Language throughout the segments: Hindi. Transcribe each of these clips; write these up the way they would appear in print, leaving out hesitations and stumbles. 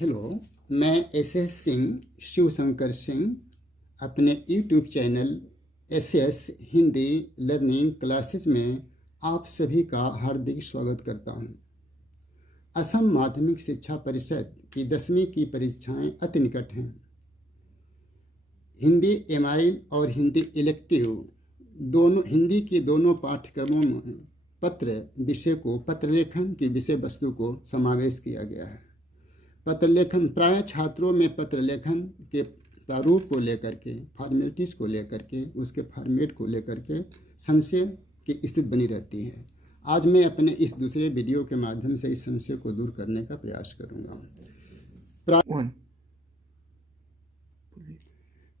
हेलो, मैं एस सिंह, शिव शंकर सिंह अपने YouTube channel S Hindi learning classes में आप सभी का हार्दिक स्वागत करता हूं। असम माध्यमिक शिक्षा परिषद की 10वीं की परीक्षाएं अति निकट हैं। हिंदी एमआइल और हिंदी इलेक्टिव दोनों हिंदी के दोनों पाठ्यक्रमों में पत्र लेखन की विषय वस्तु को समावेश किया गया है। पत्र लेखन प्राय छात्रों में पत्र लेखन के प्रारूप को लेकर के, फॉर्मेलिटीज़ को लेकर के, उसके फॉर्मेट को लेकर के संशय की स्थिति बनी रहती है। आज मैं अपने इस दूसरे वीडियो के माध्यम से इस संशय को दूर करने का प्रयास करूँगा।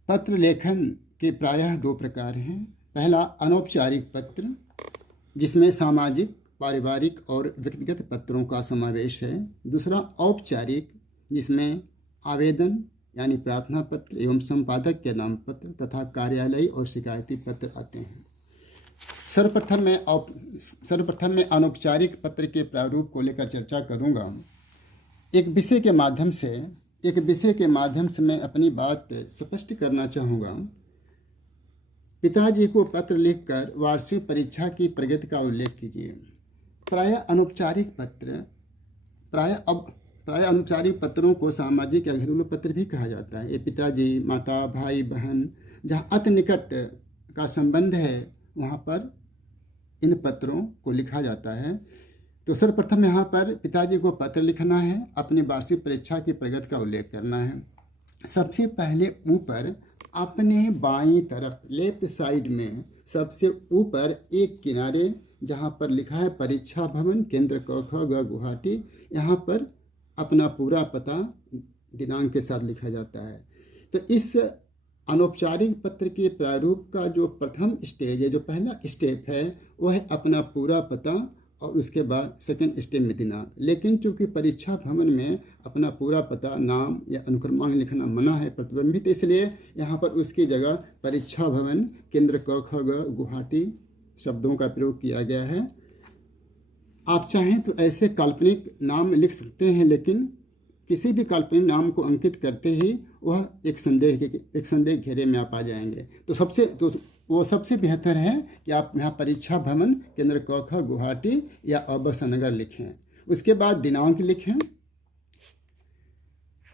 पत्र लेखन के प्रायः दो प्रकार हैं। पहला अनौपचारिक पत्र, जिसमें सामाजिक, पारिवारिक और व्यक्तिगत पत्रों का समावेश है। दूसरा औपचारिक, जिसमें आवेदन यानी प्रार्थना पत्र एवं संपादक के नाम पत्र तथा कार्यालय और शिकायती पत्र आते हैं। सर्वप्रथम मैं अनौपचारिक पत्र के प्रारूप को लेकर चर्चा करूंगा। एक विषय के माध्यम से मैं अपनी बात स्पष्ट करना चाहूँगा। पिताजी को पत्र लिखकर वार्षिक परीक्षा की प्रगति का उल्लेख कीजिए। प्राय अनौपचारिक पत्रों को सामाजिक या घरेलू पत्र भी कहा जाता है। ये पिताजी, माता, भाई, बहन, जहाँ अति निकट का संबंध है वहाँ पर इन पत्रों को लिखा जाता है। तो सर्वप्रथम यहाँ पर पिताजी को पत्र लिखना है, अपनी वार्षिक परीक्षा की प्रगति का उल्लेख करना है। सबसे पहले ऊपर अपने बाईं तरफ लेफ्ट साइड में सबसे ऊपर एक किनारे जहाँ पर लिखा है परीक्षा भवन केंद्र क ख ग गुवाहाटी, यहाँ पर अपना पूरा पता दिनांक के साथ लिखा जाता है। तो इस अनौपचारिक पत्र के प्रारूप का जो प्रथम स्टेज है, जो पहला स्टेप है, वो है अपना पूरा पता और उसके बाद सेकंड स्टेप में दिनांक। लेकिन चूंकि परीक्षा भवन में अपना पूरा पता, नाम या अनुक्रमांक लिखना मना है, प्रतिबंधित, इसलिए यहाँ पर उसकी जगह परीक्षा भवन केंद्र क ख ग गुवाहाटी शब्दों का प्रयोग किया गया है। आप चाहें तो ऐसे काल्पनिक नाम लिख सकते हैं, लेकिन किसी भी काल्पनिक नाम को अंकित करते ही वह एक संदेह घेरे में आप आ जाएंगे। तो वो सबसे बेहतर है कि आप यहाँ परीक्षा भवन केंद्र क ख गुवाहाटी या अबसनगर लिखें। उसके बाद दिनांक लिखें।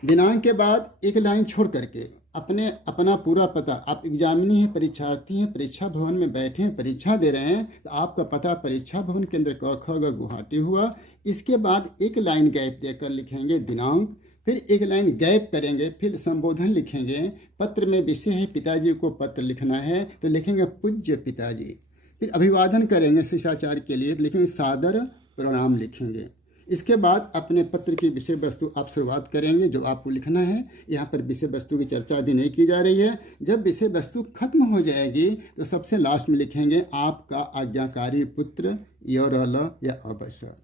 दिनांक के बाद एक लाइन छोड़ करके अपना पूरा पता, आप एग्जामिनी हैं, परीक्षार्थी हैं, परीक्षा भवन में बैठे हैं, परीक्षा दे रहे हैं, तो आपका पता परीक्षा भवन केंद्र क ख ग गुवाहाटी हुआ। इसके बाद एक लाइन गैप देकर लिखेंगे दिनांक, फिर एक लाइन गैप करेंगे, फिर संबोधन लिखेंगे। पत्र में विषय है पिताजी को पत्र लिखना है, तो लिखेंगे पूज्य पिताजी। फिर अभिवादन करेंगे शिष्टाचार के लिए, तो लिखेंगे सादर प्रणाम लिखेंगे। इसके बाद अपने पत्र की विषय वस्तु आप शुरुआत करेंगे, जो आपको लिखना है। यहाँ पर विषय वस्तु की चर्चा भी नहीं की जा रही है। जब विषय वस्तु खत्म हो जाएगी तो सबसे लास्ट में लिखेंगे आपका आज्ञाकारी पुत्र योरल या अवसर।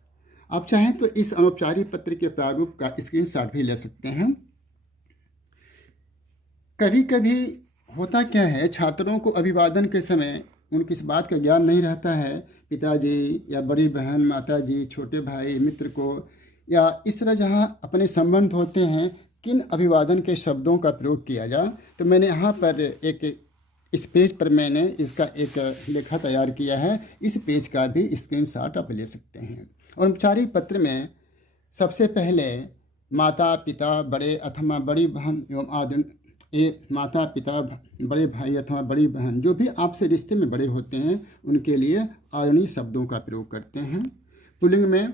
आप चाहें तो इस अनौपचारिक पत्र के प्रारूप का स्क्रीनशॉट भी ले सकते हैं। कभी कभी होता क्या है, छात्रों को अभिवादन के समय उनकी इस बात का ज्ञान नहीं रहता है, पिताजी या बड़ी बहन, माताजी, छोटे भाई, मित्र को, या इस तरह जहाँ अपने संबंध होते हैं, किन अभिवादन के शब्दों का प्रयोग किया जाए। तो मैंने यहाँ पर इस पेज पर मैंने इसका एक लेखा तैयार किया है। इस पेज का भी स्क्रीनशॉट आप ले सकते हैं। औपचारिक पत्र में सबसे पहले माता पिता, बड़े अथवा बड़ी बहन एवं माता पिता, बड़े भाई अथवा बड़ी बहन, जो भी आपसे रिश्ते में बड़े होते हैं, उनके लिए आदरणीय शब्दों का प्रयोग करते हैं। पुल्लिंग में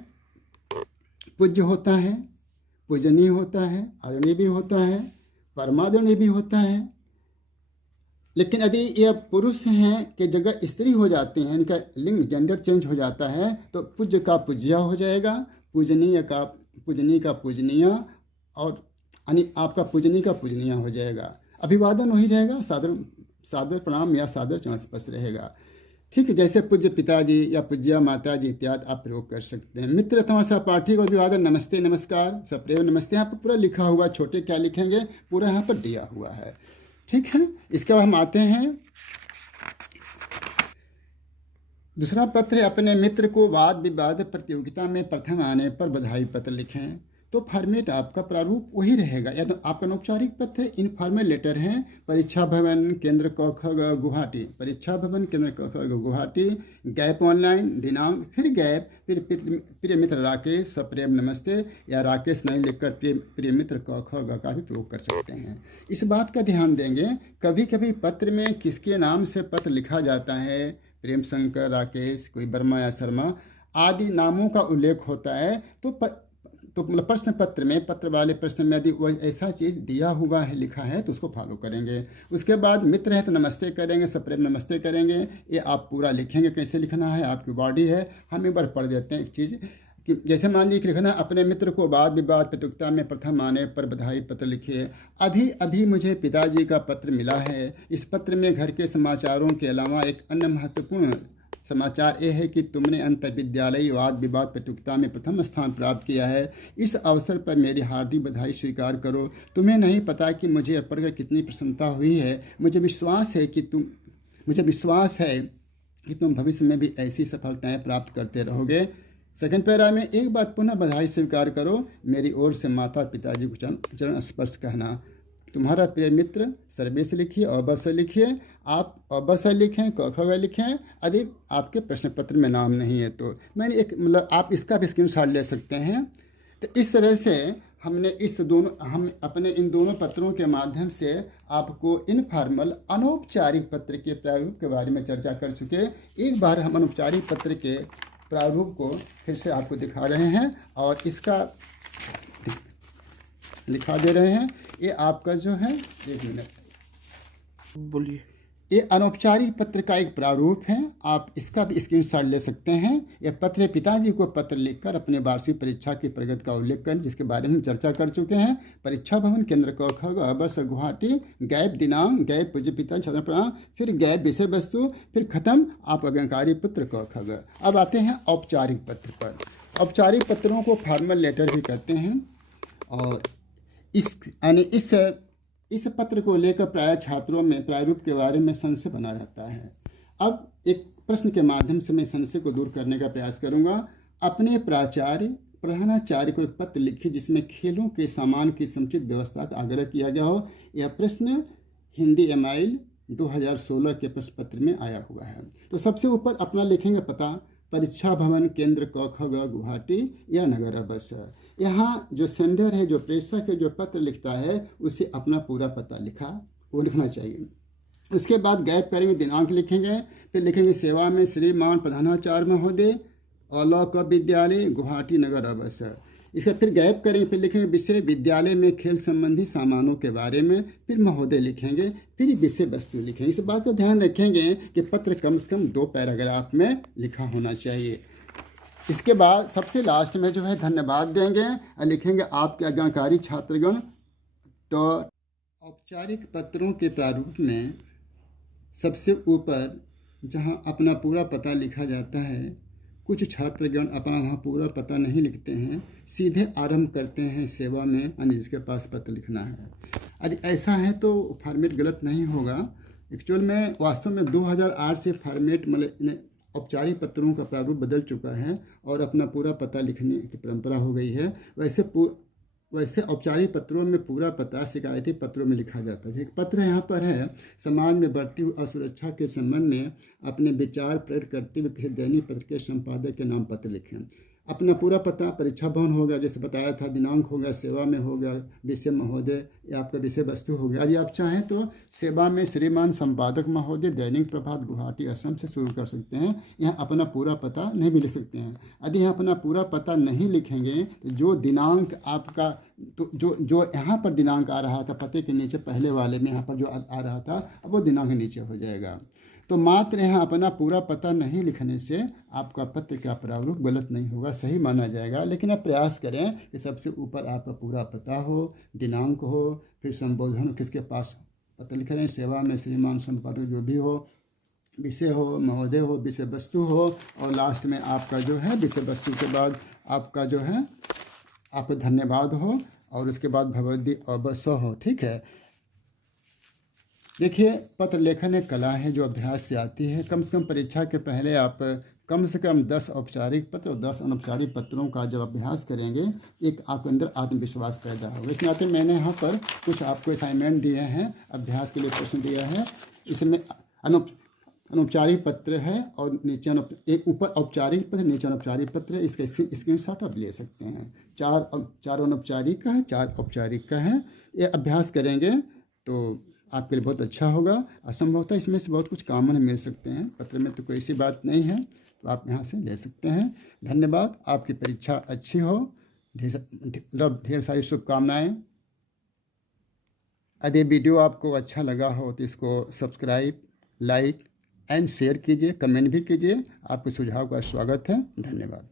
पूज्य होता है, पूजनीय होता है, आदरणीय भी होता है, परमादरणीय भी होता है। लेकिन यदि यह पुरुष हैं के जगह स्त्री हो जाते हैं, इनका लिंग जेंडर चेंज हो जाता है, तो पूज्य का पूज्या हो जाएगा, पूजनीय का पूजनीय, और यानी आपका पूजनीय का पूजनीय हो जाएगा। अभिवादन वही रहेगा, सादर प्रणाम या सादर चमस्पर्श रहेगा। ठीक है, जैसे पूज्य पिताजी या पूज्या माताजी इत्यादि आप प्रयोग कर सकते हैं। मित्र अथवा सहपाठी को अभिवादन नमस्ते, नमस्कार, सप्रेम नमस्ते, यहाँ पर पूरा लिखा हुआ, छोटे क्या लिखेंगे, पूरा यहाँ पर दिया हुआ है। ठीक है, इसके बाद हम आते हैं दूसरा पत्र। अपने मित्र को वाद विवाद प्रतियोगिता में प्रथम आने पर बधाई पत्र लिखें। तो फॉर्मेट आपका प्रारूप वही रहेगा। या तो आपका अनौपचारिक पत्र है, इनफॉर्मल लेटर है, परीक्षा भवन केंद्र क ख ग गुवाहाटी, परीक्षा भवन केंद्र क ख ग गुवाहाटी, गैप ऑनलाइन, दिनांक, फिर गैप, फिर प्रिय मित्र राकेश सप्रेम नमस्ते, या राकेश नहीं लिखकर प्रिय मित्र क ख ग का भी प्रयोग कर सकते हैं। इस बात का ध्यान देंगे, कभी कभी पत्र में किसके नाम से पत्र लिखा जाता है, प्रेम शंकर, राकेश, कोई वर्मा या शर्मा आदि नामों का उल्लेख होता है, तो मतलब प्रश्न पत्र में, पत्र वाले प्रश्न में यदि वो ऐसा चीज़ दिया हुआ है, लिखा है, तो उसको फॉलो करेंगे। उसके बाद मित्र है तो नमस्ते करेंगे, सप्रेम नमस्ते करेंगे। ये आप पूरा लिखेंगे, कैसे लिखना है आपकी बॉडी है। हम एक बार पढ़ देते हैं एक चीज़ कि जैसे मान लीजिए लिखना, अपने मित्र को वाद विवाद प्रतियोगिता में प्रथम आने पर बधाई पत्र लिखिए। अभी अभी मुझे पिताजी का पत्र मिला है। इस पत्र में घर के समाचारों के अलावा एक अन्य महत्वपूर्ण समाचार ये है कि तुमने अंतर विद्यालयी वाद विवाद प्रतियोगिता में प्रथम स्थान प्राप्त किया है। इस अवसर पर मेरी हार्दिक बधाई स्वीकार करो। तुम्हें नहीं पता कि मुझे यह पढ़कर कितनी प्रसन्नता हुई है। मुझे विश्वास है कि तुम भविष्य में भी ऐसी सफलताएं प्राप्त करते रहोगे। सेकंड पैरा में, एक बार पुनः बधाई स्वीकार करो। मेरी ओर से माता पिताजी को चरण स्पर्श कहना। तुम्हारा प्रिय मित्र सर्वेश लिखिए, अवश्य लिखिए। आप अवश्य लिखें, क ख ग लिखें। यदि आपके प्रश्न पत्र में नाम नहीं है तो मैंने एक मतलब आप इसका भी स्क्रीनशॉट ले सकते हैं। तो इस तरह से हम अपने इन दोनों पत्रों के माध्यम से आपको इनफॉर्मल अनौपचारिक पत्र के प्रारूप के बारे में चर्चा कर चुके। एक बार हम अनौपचारिक पत्र के प्रारूप को फिर से आपको दिखा रहे हैं और इसका लिखा दे रहे हैं। ये आपका जो है, एक मिनट बोलिए। ये अनौपचारिक पत्र का एक प्रारूप है। आप इसका भी स्क्रीनशॉट ले सकते हैं। यह पत्र पिताजी को पत्र लिखकर अपने वार्षिक परीक्षा की प्रगति का उल्लेख कर, जिसके बारे में चर्चा कर चुके हैं। परीक्षा भवन केंद्र क ख ग अवश्य गुवाहाटी, गैप दिनांक, गैप पूज्य पिता छात्र प्रणाम, फिर गैप विषय वस्तु, फिर खत्म आप आज्ञाकारी पुत्र क ख ग। अब आते हैं औपचारिक पत्र पर। औपचारिक पत्रों को फॉर्मल लेटर भी कहते हैं और इस पत्र को लेकर प्राय छात्रों में प्रारूप के बारे में संशय बना रहता है। अब एक प्रश्न के माध्यम से मैं संशय को दूर करने का प्रयास करूंगा। अपने प्रधानाचार्य को एक पत्र लिखिए जिसमें खेलों के सामान की समुचित व्यवस्था का आग्रह किया गया हो। यह प्रश्न हिंदी एमआईएल 2016 के प्रश्न पत्र में आया हुआ है। तो सबसे ऊपर अपना लिखेंगे पता, परीक्षा भवन केंद्र क ख ग गुवाहाटी या नगर अवश्य। यहाँ जो सेंडर है, जो प्रेषक है, जो पत्र लिखता है, उसे अपना पूरा पता वो लिखना चाहिए। उसके बाद गैप करेंगे, दिनांक लिखेंगे, फिर लिखेंगे सेवा में श्रीमान प्रधानाचार्य महोदय अलौक विद्यालय गुवाहाटी नगर अवश्य। इसका फिर गैप करेंगे, फिर लिखेंगे विषय विद्यालय में खेल संबंधी सामानों के बारे में, फिर महोदय लिखेंगे, फिर विषय वस्तु लिखेंगे। इस बात का ध्यान रखेंगे कि पत्र कम से कम 2 पैराग्राफ में लिखा होना चाहिए। इसके बाद सबसे लास्ट में जो है धन्यवाद देंगे और लिखेंगे आपके आज्ञाकारी छात्रगण। तो औपचारिक पत्रों के प्रारूप में सबसे ऊपर जहां अपना पूरा पता लिखा जाता है, कुछ छात्रगण अपना वहाँ पूरा पता नहीं लिखते हैं, सीधे आरंभ करते हैं सेवा में, यानी जिसके पास पत्र लिखना है। यदि ऐसा है तो फॉर्मेट गलत नहीं होगा। एक्चुअल में वास्तव में 2008 से फॉर्मेट मतलब औपचारिक पत्रों का प्रारूप बदल चुका है और अपना पूरा पता लिखने की परंपरा हो गई है। वैसे औपचारिक पत्रों में पूरा पता शिकायती पत्रों में लिखा जाता है। एक पत्र यहाँ पर है, समाज में बढ़ती हुई असुरक्षा के संबंध में अपने विचार प्रकट करते हुए किसी दैनिक पत्र के संपादक के नाम पत्र लिखें। अपना पूरा पता परीक्षा भवन होगा, जैसे बताया था, दिनांक होगा, सेवा में होगा, विषय महोदय या आपका विषय वस्तु हो गया। यदि आप चाहें तो सेवा में श्रीमान संपादक महोदय दैनिक प्रभात गुवाहाटी असम से शुरू कर सकते हैं। यहाँ अपना पूरा पता नहीं भी लिख सकते हैं। यदि यहाँ अपना पूरा पता नहीं लिखेंगे तो जो दिनांक आपका तो जो यहाँ पर दिनांक आ रहा था पते के नीचे पहले वाले में, यहाँ पर जो आ रहा था अब वो दिनांक नीचे हो जाएगा। तो मात्र यहाँ अपना पूरा पता नहीं लिखने से आपका पत्र का प्रारूप गलत नहीं होगा, सही माना जाएगा। लेकिन आप प्रयास करें कि सबसे ऊपर आपका पूरा पता हो, दिनांक हो, फिर संबोधन किसके पास पत्र लिख रहे हैं, सेवा में श्रीमान संपादक जो भी हो, विषय हो, महोदय हो, विषय वस्तु हो, और लास्ट में आपका जो है विषय वस्तु के बाद आपका जो है आपको धन्यवाद हो और उसके बाद भगवद्दी अवश्य हो। ठीक है। देखिए, पत्र लेखन एक कला है जो अभ्यास से आती है। कम से कम परीक्षा के पहले आप कम से कम 10 औपचारिक पत्र और 10 अनौपचारिक पत्रों का जब अभ्यास करेंगे, एक आपके अंदर आत्मविश्वास पैदा होगा। इस नाते मैंने यहाँ पर कुछ आपको असाइनमेंट दिए हैं, अभ्यास के लिए प्रश्न दिया है। इसमें अनौपचारिक पत्र है और नीचे एक ऊपर औपचारिक पत्र, नीचे अनौपचारिक पत्र है। इसका स्क्रीनशॉट आप ले सकते हैं। 4 अनौपचारिक का है, 4 औपचारिक का है। ये अभ्यास करेंगे तो आपके लिए बहुत अच्छा होगा। असंभवतः इसमें से बहुत कुछ कॉमन मिल सकते हैं, पत्र में तो कोई ऐसी बात नहीं है, तो आप यहाँ से ले सकते हैं। धन्यवाद। आपकी परीक्षा अच्छी हो, ढेर सारी शुभकामनाएँ। यदि वीडियो आपको अच्छा लगा हो तो इसको सब्सक्राइब, लाइक एंड शेयर कीजिए, कमेंट भी कीजिए। आपके सुझाव का स्वागत है। धन्यवाद।